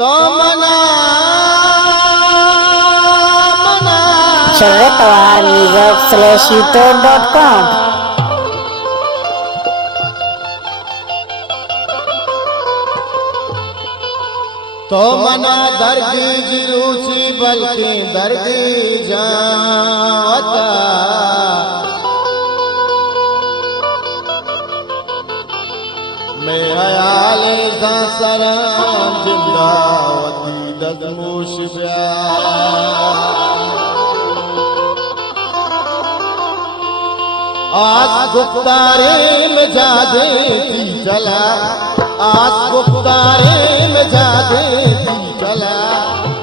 तो मना shirretwarmusic/youtube.com तो मना दर्द रूची बल्कि दर्द जाता मैं हयाल सराम जिंदावती दजमूश आज गुफ्तारे में जादे की चला आज गुफ्तारे में जादे की चला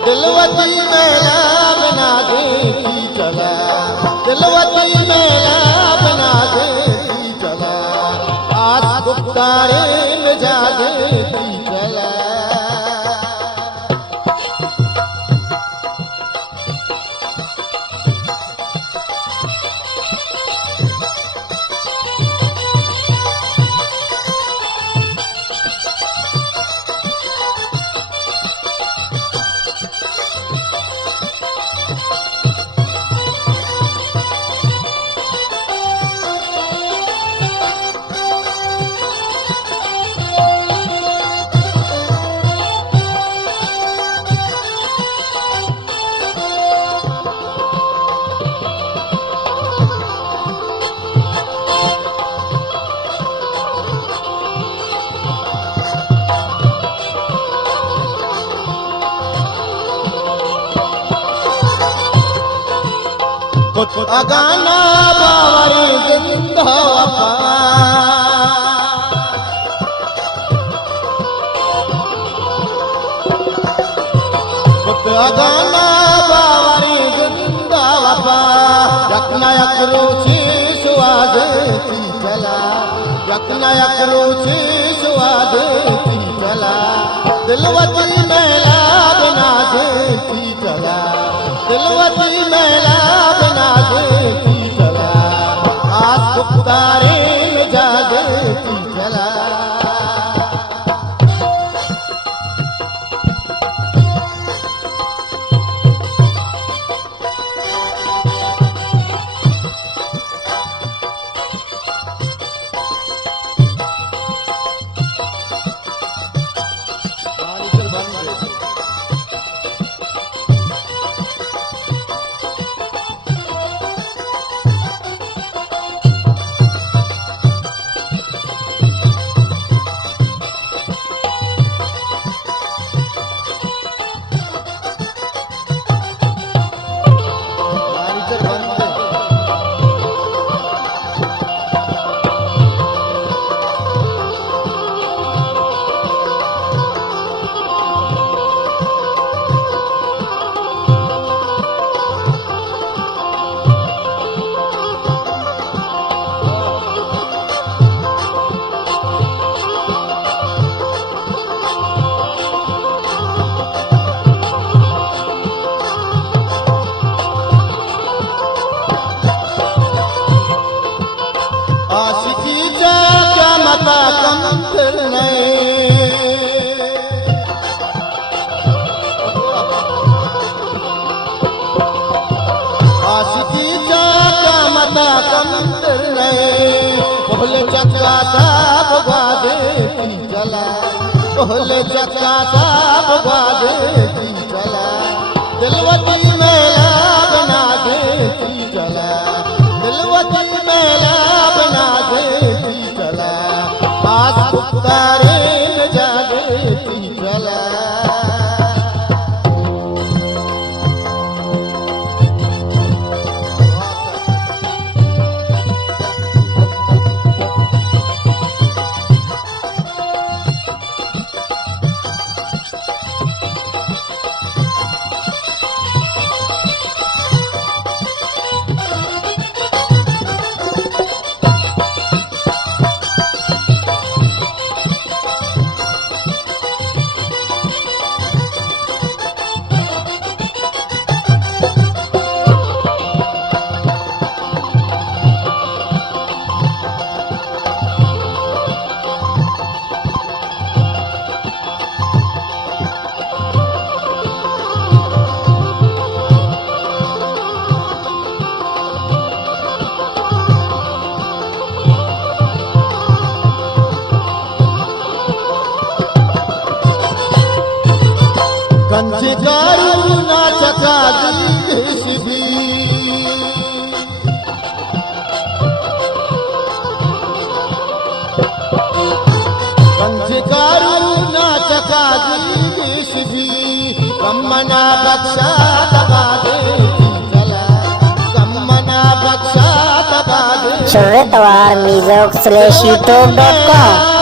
दिलवती मेला बना दे की चला दिलवती मेला बना दे की चला आज गुफ्तारे में जादे की चला कुछ अगाना बावर जिंदा वफा कुछ अगाना बावर जिंदा वफा यकना यकरूची सुआद की चला यकना यकरूची सुआद की चला दिलवती मेला बना दे की चला दिलवती मेला बना दे की चला आज गुफ्तारे में जा दे की चला चक्का साब बादे की चला पहले चक्का साब बादे की चला दिलवती मेला बना दे की चला दिलवती मेला बना दे की चला आज गुफ्तारे में जा दे की चला बाजी भी पंचकारू नाच काजी भी कमना बख्शा दबाजे चला कमना बख्शा दबाजे Syuritawar Mizok /YouTube.com